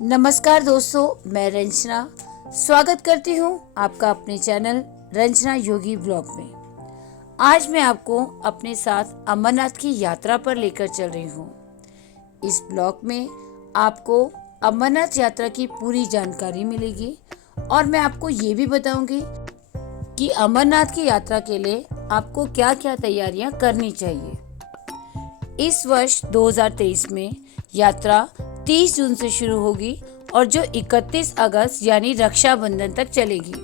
नमस्कार दोस्तों, मैं रंजना स्वागत करती हूँ आपका अपने चैनल रंजना योगी ब्लॉग में। आज मैं आपको अपने साथ अमरनाथ की यात्रा पर लेकर चल रही हूँ। इस ब्लॉग में आपको अमरनाथ यात्रा की पूरी जानकारी मिलेगी और मैं आपको ये भी बताऊंगी कि अमरनाथ की यात्रा के लिए आपको क्या क्या तैयारियां करनी चाहिए। इस वर्ष 2023 में यात्रा 30 जून से शुरू होगी और जो 31 अगस्त यानी रक्षाबंधन तक चलेगी।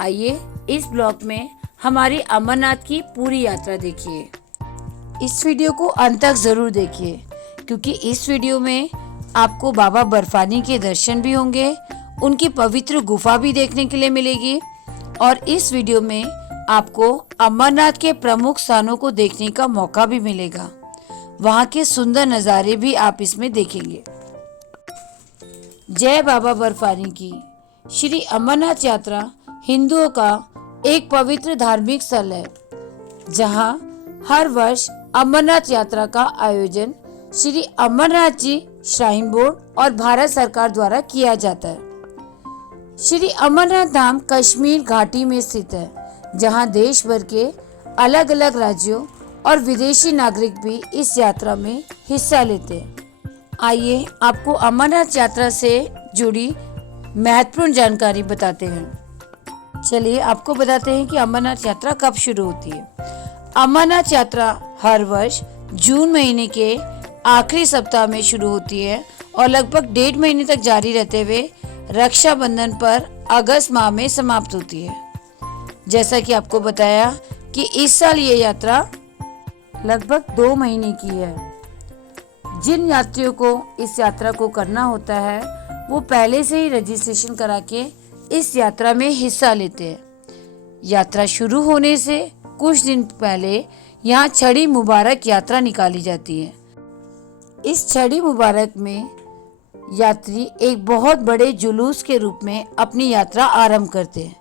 आइए इस ब्लॉग में हमारी अमरनाथ की पूरी यात्रा देखिए। इस वीडियो को अंत तक जरूर देखिए क्योंकि इस वीडियो में आपको बाबा बर्फानी के दर्शन भी होंगे, उनकी पवित्र गुफा भी देखने के लिए मिलेगी और इस वीडियो में आपको अमरनाथ के प्रमुख स्थानों को देखने का मौका भी मिलेगा। वहाँ के सुंदर नज़ारे भी आप इसमें देखेंगे। जय बाबा बर्फानी की। श्री अमरनाथ यात्रा हिंदुओं का एक पवित्र धार्मिक स्थल है जहाँ हर वर्ष अमरनाथ यात्रा का आयोजन श्री अमरनाथ जी श्राइन बोर्ड और भारत सरकार द्वारा किया जाता है। श्री अमरनाथ धाम कश्मीर घाटी में स्थित है जहाँ देश भर के अलग अलग राज्यों और विदेशी नागरिक भी इस यात्रा में हिस्सा लेते हैं। आइए आपको अमरनाथ यात्रा से जुड़ी महत्वपूर्ण जानकारी बताते हैं। चलिए आपको बताते हैं कि अमरनाथ यात्रा कब शुरू होती है। अमरनाथ यात्रा हर वर्ष जून महीने के आखिरी सप्ताह में शुरू होती है और लगभग 1.5 महीने तक जारी रहते हुए रक्षाबंधन पर अगस्त माह में समाप्त होती है। जैसा कि आपको बताया कि इस साल ये यात्रा लगभग 2 महीने की है। जिन यात्रियों को इस यात्रा को करना होता है वो पहले से ही रजिस्ट्रेशन करा के इस यात्रा में हिस्सा लेते हैं। यात्रा शुरू होने से कुछ दिन पहले यहाँ छड़ी मुबारक यात्रा निकाली जाती है। इस छड़ी मुबारक में यात्री एक बहुत बड़े जुलूस के रूप में अपनी यात्रा आरंभ करते हैं।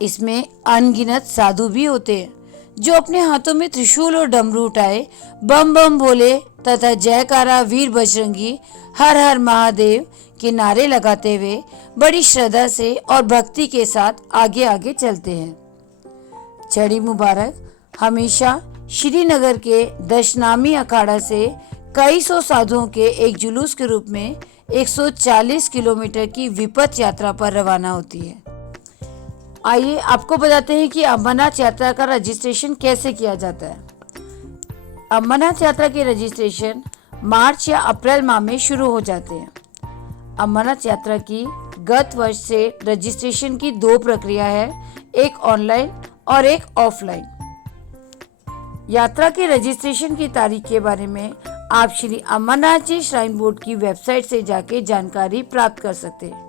इसमें अनगिनत साधु भी होते हैं जो अपने हाथों में त्रिशूल और डमरू उठाए बम बम बोले तथा जयकारा वीर बजरंगी हर हर महादेव के नारे लगाते हुए बड़ी श्रद्धा से और भक्ति के साथ आगे आगे चलते हैं। छड़ी मुबारक हमेशा श्रीनगर के दशनामी अखाड़ा से कई सौ साधुओं के एक जुलूस के रूप में 140 किलोमीटर की विपथ यात्रा पर रवाना होती है। आइए आपको बताते हैं कि अमरनाथ यात्रा का रजिस्ट्रेशन कैसे किया जाता है। अमरनाथ यात्रा के रजिस्ट्रेशन मार्च या अप्रैल माह में शुरू हो जाते हैं। अमरनाथ यात्रा की गत वर्ष से रजिस्ट्रेशन की 2 प्रक्रिया है, एक ऑनलाइन और एक ऑफलाइन। यात्रा के रजिस्ट्रेशन की तारीख के बारे में आप श्री अमरनाथ जी श्राइन बोर्ड की वेबसाइट से जाके जानकारी प्राप्त कर सकते हैं,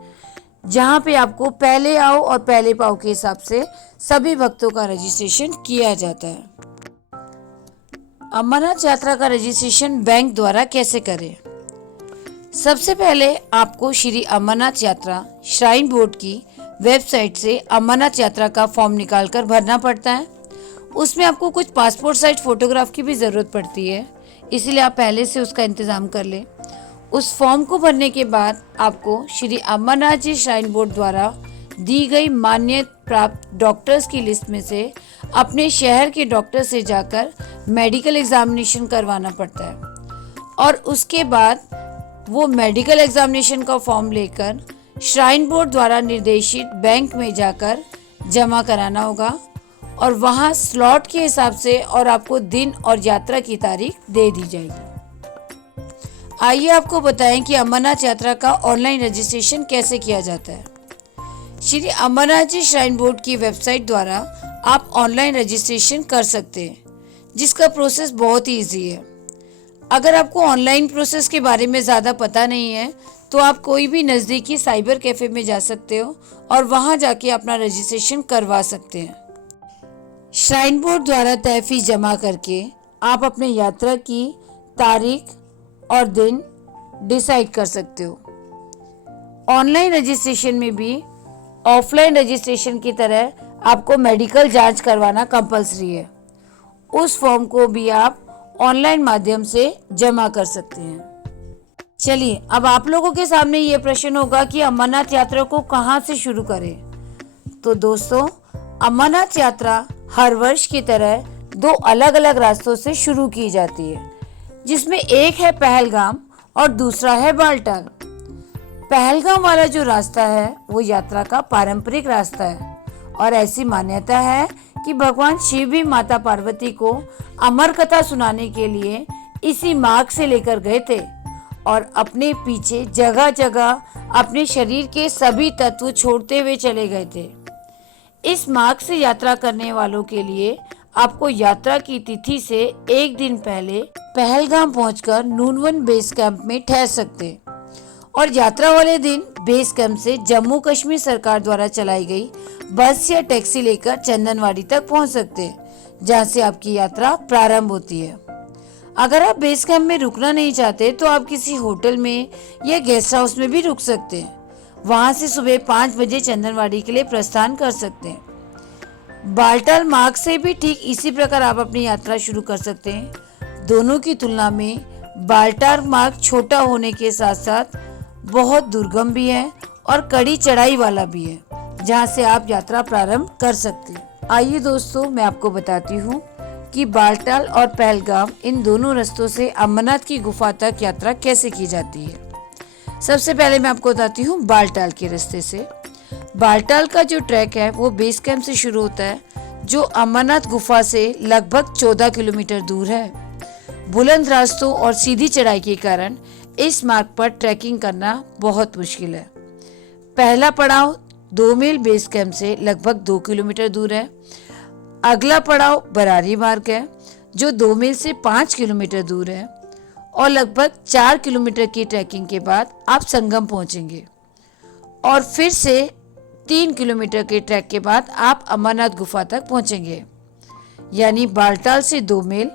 जहां पे आपको पहले आओ और पहले पाओ के हिसाब से सभी भक्तों का रजिस्ट्रेशन किया जाता है। अमरनाथ यात्रा का रजिस्ट्रेशन बैंक द्वारा कैसे करें। सबसे पहले आपको श्री अमरनाथ यात्रा श्राइन बोर्ड की वेबसाइट से अमरनाथ यात्रा का फॉर्म निकालकर भरना पड़ता है। उसमें आपको कुछ पासपोर्ट साइज फोटोग्राफ की भी ज़रूरत पड़ती है, इसीलिए आप पहले से उसका इंतज़ाम कर लें। उस फॉर्म को भरने के बाद आपको श्री अमरनाथ जी श्राइन बोर्ड द्वारा दी गई मान्यता प्राप्त डॉक्टर्स की लिस्ट में से अपने शहर के डॉक्टर से जाकर मेडिकल एग्जामिनेशन करवाना पड़ता है और उसके बाद वो मेडिकल एग्जामिनेशन का फॉर्म लेकर श्राइन बोर्ड द्वारा निर्देशित बैंक में जाकर जमा कराना होगा और वहाँ स्लॉट के हिसाब से और आपको दिन और यात्रा की तारीख दे दी जाएगी। आइए आपको बताएं कि अमरनाथ यात्रा का ऑनलाइन रजिस्ट्रेशन कैसे किया जाता है। श्री अमरनाथ जी श्राइन बोर्ड की वेबसाइट द्वारा आप ऑनलाइन रजिस्ट्रेशन कर सकते हैं, जिसका प्रोसेस बहुत ही ईजी है। अगर आपको ऑनलाइन प्रोसेस के बारे में ज़्यादा पता नहीं है तो आप कोई भी नज़दीकी साइबर कैफ़े में जा सकते हो और वहाँ जाके अपना रजिस्ट्रेशन करवा सकते हैं। श्राइन बोर्ड द्वारा तय फीस जमा करके आप अपने यात्रा की तारीख और दिन डिसाइड कर सकते हो। ऑनलाइन रजिस्ट्रेशन में भी ऑफलाइन रजिस्ट्रेशन की तरह आपको मेडिकल जांच करवाना कंपलसरी है। उस फॉर्म को भी आप ऑनलाइन माध्यम से जमा कर सकते हैं। चलिए, अब आप लोगों के सामने ये प्रश्न होगा कि अमरनाथ यात्रा को कहाँ से शुरू करें। तो दोस्तों, अमरनाथ यात्रा हर वर्ष की तरह दो अलग अलग रास्तों से शुरू की जाती है, जिसमें एक है पहलगाम और दूसरा है बालटाल। पहलगाम वाला जो रास्ता है वो यात्रा का पारंपरिक रास्ता है और ऐसी मान्यता है कि भगवान शिव भी माता पार्वती को अमर कथा सुनाने के लिए इसी मार्ग से लेकर गए थे और अपने पीछे जगह जगह अपने शरीर के सभी तत्व छोड़ते हुए चले गए थे। इस मार्ग से यात्रा करने वालों के लिए आपको यात्रा की तिथि से एक दिन पहले पहलगाम पहुंचकर नूनवन बेस कैंप में ठहर सकते और यात्रा वाले दिन बेस कैंप से जम्मू कश्मीर सरकार द्वारा चलाई गई बस या टैक्सी लेकर चंदनवाड़ी तक पहुंच सकते हैं, जहां से आपकी यात्रा प्रारंभ होती है। अगर आप बेस कैंप में रुकना नहीं चाहते तो आप किसी होटल में या गेस्ट हाउस में भी रुक सकते हैं। वहां से सुबह 5 बजे चंदनवाड़ी के लिए प्रस्थान कर सकते हैं। बालटाल मार्ग से भी ठीक इसी प्रकार आप अपनी यात्रा शुरू कर सकते हैं। दोनों की तुलना में बालटाल मार्ग छोटा होने के साथ साथ बहुत दुर्गम भी है और कड़ी चढ़ाई वाला भी है, जहां से आप यात्रा प्रारंभ कर सकते हैं। आइए दोस्तों, मैं आपको बताती हूँ कि बालटाल और पहलगाम इन दोनों रास्तों से अमरनाथ की गुफा तक यात्रा कैसे की जाती है। सबसे पहले मैं आपको बताती हूँ बालटाल के रास्ते से। बालटाल का जो ट्रैक है वो बेस कैंप से शुरू होता है, जो अमरनाथ गुफा से लगभग 14 किलोमीटर दूर है। बुलंद रास्तों और सीधी चढ़ाई के कारण इस मार्ग पर ट्रैकिंग करना बहुत मुश्किल है। पहला पड़ाव 2 मील बेस कैंप से लगभग 2 किलोमीटर दूर है। अगला पड़ाव बरारी मार्ग है, जो 2 मील से 5 किलोमीटर दूर है और लगभग 4 किलोमीटर की ट्रैकिंग के बाद आप संगम पहुंचेंगे और फिर से 3 किलोमीटर के ट्रैक के बाद आप अमरनाथ गुफा तक पहुंचेंगे। यानी बालटाल से 2 मील,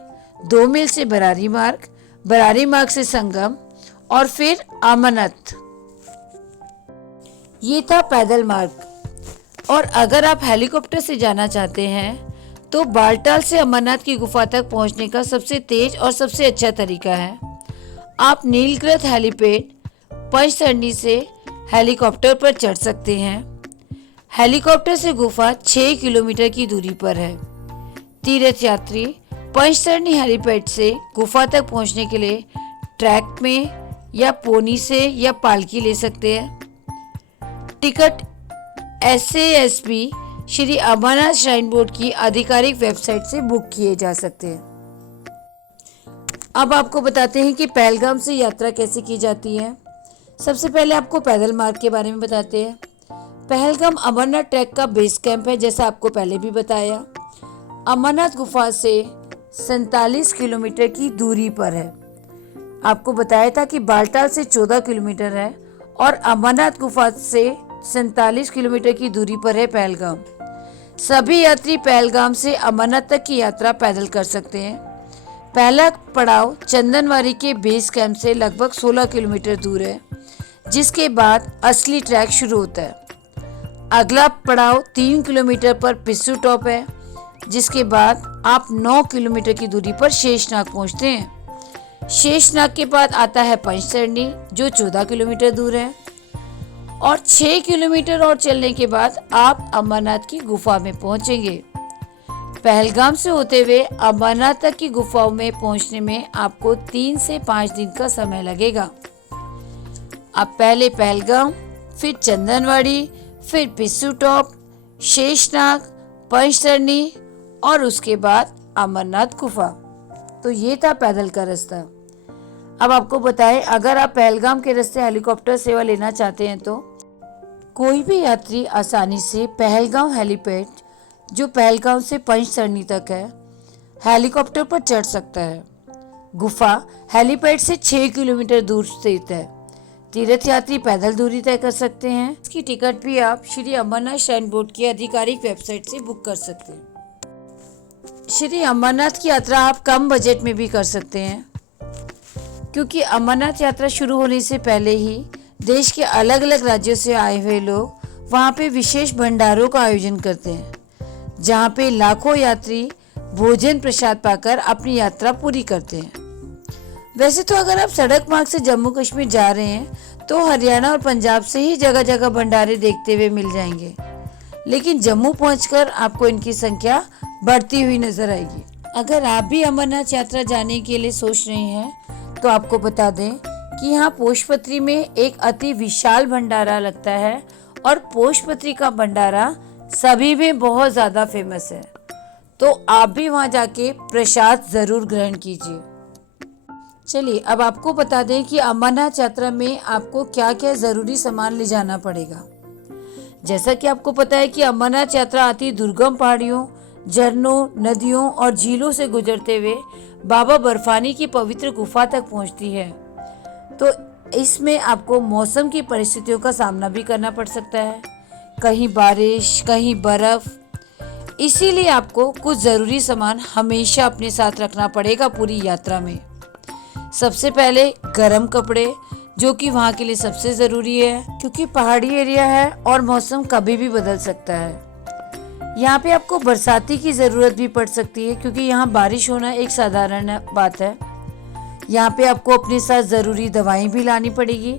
2 मील से बरारी मार्ग से संगम और फिर अमरनाथ। ये था पैदल मार्ग। और अगर आप हेलीकॉप्टर से जाना चाहते हैं तो बालटाल से अमरनाथ की गुफा तक पहुंचने का सबसे तेज और सबसे अच्छा तरीका है, आप नीलकृत हेलीपैड पंचतरणी से हेलीकॉप्टर पर चढ़ सकते हैं। हेलीकॉप्टर से गुफा 6 किलोमीटर की दूरी पर है। तीर्थ यात्री पंचतरणी हेलीपैड से गुफा तक पहुंचने के लिए ट्रैक में या पोनी से या पालकी ले सकते हैं। Ticket SASB Shri Amarnath shrine board की आधिकारिक वेबसाइट से बुक किए जा सकते हैं। अब आपको बताते हैं कि पहलगाम से यात्रा कैसे की जाती है। सबसे पहले आपको पैदल मार्ग के बारे में बताते हैं। पहलगाम अमरनाथ ट्रैक का बेस कैंप है, जैसा आपको पहले भी बताया। अमरनाथ गुफा से 47 किलोमीटर की दूरी पर है। आपको बताया था कि बालटाल से 14 किलोमीटर है और अमरनाथ गुफा से 47 किलोमीटर की दूरी पर है पहलगाम। सभी यात्री पहलगाम से अमरनाथ तक की यात्रा पैदल कर सकते हैं। पहला पड़ाव चंदनवाड़ी के बेस कैंप से लगभग 16 किलोमीटर दूर है, जिसके बाद असली ट्रैक शुरू होता है। अगला पड़ाव 3 किलोमीटर पर पिस्सू टॉप है, जिसके बाद आप 9 किलोमीटर की दूरी पर शेषनाग पहुंचते हैं। शेषनाग के बाद आता है पंचतरणी, जो 14 किलोमीटर दूर है और 6 किलोमीटर और चलने के बाद आप अमरनाथ की गुफा में पहुंचेंगे। पहलगाम से होते हुए अमरनाथ तक की गुफाओं में पहुंचने में आपको 3 से 5 दिन का समय लगेगा। अब पहले पहलगाम, फिर चंदनवाड़ी, फिर पिस्सू टॉप, शेषनाग, पंचतरणी और उसके बाद अमरनाथ गुफा। तो ये था पैदल का रास्ता। अब आपको बताएं, अगर आप पहलगाम के रास्ते हेलीकॉप्टर सेवा लेना चाहते हैं तो कोई भी यात्री आसानी से पहलगाम हेलीपैड, जो पहलगाम से पंचतरणी तक है, हेलीकॉप्टर पर चढ़ सकता है। गुफा हेलीपैड से 6 किलोमीटर दूर स्थित है। तीर्थ यात्री पैदल दूरी तय कर सकते हैं। इसकी टिकट भी आप श्री अमरनाथ श्राइन बोर्ड की आधिकारिक वेबसाइट से बुक कर सकते हैं। श्री अमरनाथ की यात्रा आप कम बजट में भी कर सकते हैं, क्योंकि अमरनाथ यात्रा शुरू होने से पहले ही देश के अलग अलग राज्यों से आए हुए लोग वहाँ पे विशेष भंडारों का आयोजन करते हैं, जहाँ पे लाखों यात्री भोजन प्रसाद पाकर अपनी यात्रा पूरी करते हैं। वैसे तो अगर आप सड़क मार्ग से जम्मू कश्मीर जा रहे हैं तो हरियाणा और पंजाब से ही जगह जगह भंडारे देखते हुए मिल जाएंगे, लेकिन जम्मू पहुंचकर आपको इनकी संख्या बढ़ती हुई नजर आएगी। अगर आप भी अमरनाथ यात्रा जाने के लिए सोच रहे हैं तो आपको बता दें कि यहाँ पोषपत्री में एक अति विशाल भंडारा लगता है और पोषपत्री का भंडारा सभी में बहुत ज़्यादा फेमस है, तो आप भी वहाँ जाके प्रसाद ज़रूर ग्रहण कीजिए। चलिए अब आपको बता दें कि अमरनाथ यात्रा में आपको क्या क्या ज़रूरी सामान ले जाना पड़ेगा। जैसा कि आपको पता है कि अमरनाथ यात्रा अति दुर्गम पहाड़ियों, झरनों, नदियों और झीलों से गुजरते हुए बाबा बर्फानी की पवित्र गुफा तक पहुंचती है, तो इसमें आपको मौसम की परिस्थितियों का सामना भी करना पड़ सकता है, कहीं बारिश, कहीं बर्फ। इसीलिए आपको कुछ ज़रूरी सामान हमेशा अपने साथ रखना पड़ेगा पूरी यात्रा में। सबसे पहले गर्म कपड़े, जो कि वहाँ के लिए सबसे ज़रूरी है, क्योंकि पहाड़ी एरिया है और मौसम कभी भी बदल सकता है। यहाँ पे आपको बरसाती की ज़रूरत भी पड़ सकती है, क्योंकि यहाँ बारिश होना एक साधारण बात है। यहाँ पे आपको अपने साथ ज़रूरी दवाएं भी लानी पड़ेगी,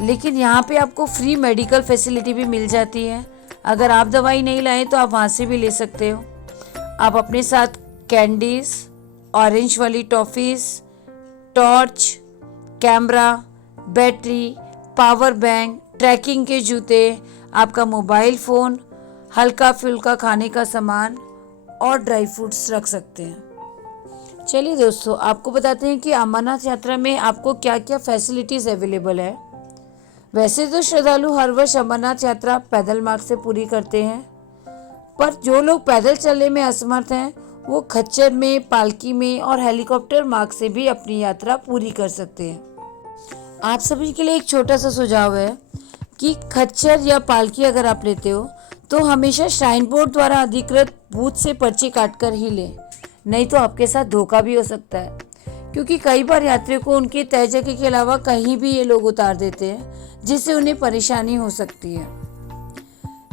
लेकिन यहाँ पे आपको फ्री मेडिकल फैसिलिटी भी मिल जाती है। अगर आप दवाई नहीं लाएं तो आप वहाँ से भी ले सकते हो। आप अपने साथ कैंडीज, ऑरेंज वाली toffees, torch, camera, battery, power bank, trekking के जूते, आपका मोबाइल फ़ोन, हल्का फुल्का खाने का सामान और ड्राई फ्रूट्स रख सकते हैं। चलिए दोस्तों, आपको बताते हैं कि अमरनाथ यात्रा में आपको क्या क्या फैसिलिटीज़ अवेलेबल है। वैसे तो श्रद्धालु हर वर्ष अमरनाथ यात्रा पैदल मार्ग से पूरी करते हैं, पर जो लोग पैदल चलने में असमर्थ हैं वो खच्चर में, पालकी में और हेलीकॉप्टर मार्ग से भी अपनी यात्रा पूरी कर सकते हैं। आप सभी के लिए एक छोटा सा सुझाव है कि खच्चर या पालकी अगर आप लेते हो तो हमेशा श्राइन बोर्ड द्वारा अधिकृत बूथ से पर्ची काटकर ही लें, नहीं तो आपके साथ धोखा भी हो सकता है, क्योंकि कई बार यात्रियों को उनके तय जगह के अलावा कहीं भी ये लोग उतार देते हैं, जिससे उन्हें परेशानी हो सकती है।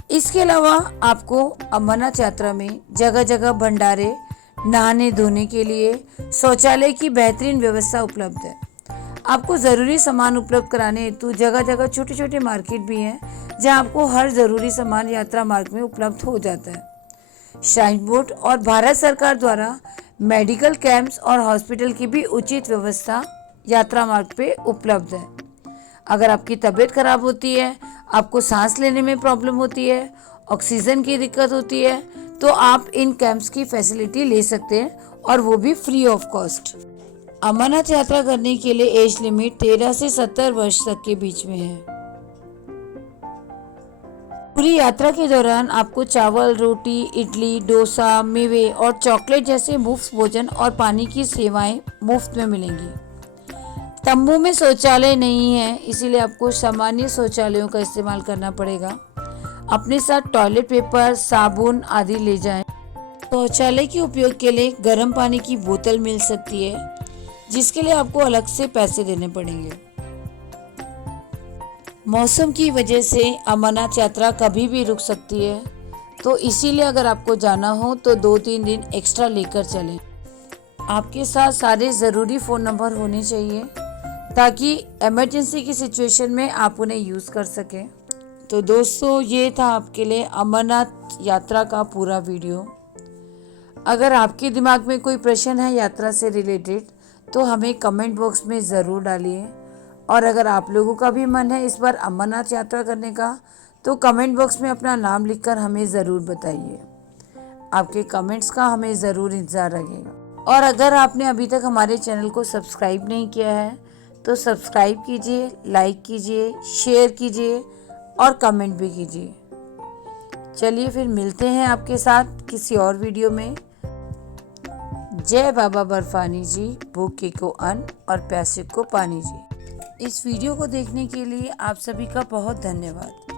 इसके अलावा आपको अमरनाथ यात्रा में जगह जगह भंडारे, नहाने धोने के लिए शौचालय की बेहतरीन व्यवस्था उपलब्ध है। आपको ज़रूरी सामान उपलब्ध कराने हेतु जगह जगह छोटे छोटे मार्केट भी हैं, जहां आपको हर ज़रूरी सामान यात्रा मार्ग में उपलब्ध हो जाता है। श्राइन बोर्ड और भारत सरकार द्वारा मेडिकल कैंप्स और हॉस्पिटल की भी उचित व्यवस्था यात्रा मार्ग पे उपलब्ध है। अगर आपकी तबीयत खराब होती है, आपको सांस लेने में प्रॉब्लम होती है, ऑक्सीजन की दिक्कत होती है, तो आप इन कैंप्स की फैसिलिटी ले सकते हैं, और वो भी फ्री ऑफ कॉस्ट। अमरनाथ यात्रा करने के लिए एज लिमिट 13 से 70 वर्ष तक के बीच में है। पूरी यात्रा के दौरान आपको चावल, रोटी, इडली, डोसा, मेवे और चॉकलेट जैसे मुफ्त भोजन और पानी की सेवाएं मुफ्त में मिलेंगी। तंबू में शौचालय नहीं है, इसीलिए आपको सामान्य शौचालयों का इस्तेमाल करना पड़ेगा। अपने साथ टॉयलेट पेपर, साबुन आदि ले जाएं। शौचालय के उपयोग के लिए गर्म पानी की बोतल मिल सकती है, जिसके लिए आपको अलग से पैसे देने पड़ेंगे। मौसम की वजह से अमरनाथ यात्रा कभी भी रुक सकती है, तो इसीलिए अगर आपको जाना हो तो 2-3 दिन एक्स्ट्रा लेकर चलें। आपके साथ सारे ज़रूरी फ़ोन नंबर होने चाहिए, ताकि इमरजेंसी की सिचुएशन में आप उन्हें यूज़ कर सकें। तो दोस्तों, ये था आपके लिए अमरनाथ यात्रा का पूरा वीडियो। अगर आपके दिमाग में कोई प्रश्न है यात्रा से रिलेटेड, तो हमें कमेंट बॉक्स में ज़रूर डालिए। और अगर आप लोगों का भी मन है इस बार अमरनाथ यात्रा करने का, तो कमेंट बॉक्स में अपना नाम लिखकर हमें ज़रूर बताइए। आपके कमेंट्स का हमें ज़रूर इंतज़ार रहेगा। और अगर आपने अभी तक हमारे चैनल को सब्सक्राइब नहीं किया है तो सब्सक्राइब कीजिए, लाइक कीजिए, शेयर कीजिए और कमेंट भी कीजिए। चलिए फिर मिलते हैं आपके साथ किसी और वीडियो में। जय बाबा बर्फानी जी, भूखे को अन्न और प्यासे को पानी जी। इस वीडियो को देखने के लिए आप सभी का बहुत धन्यवाद।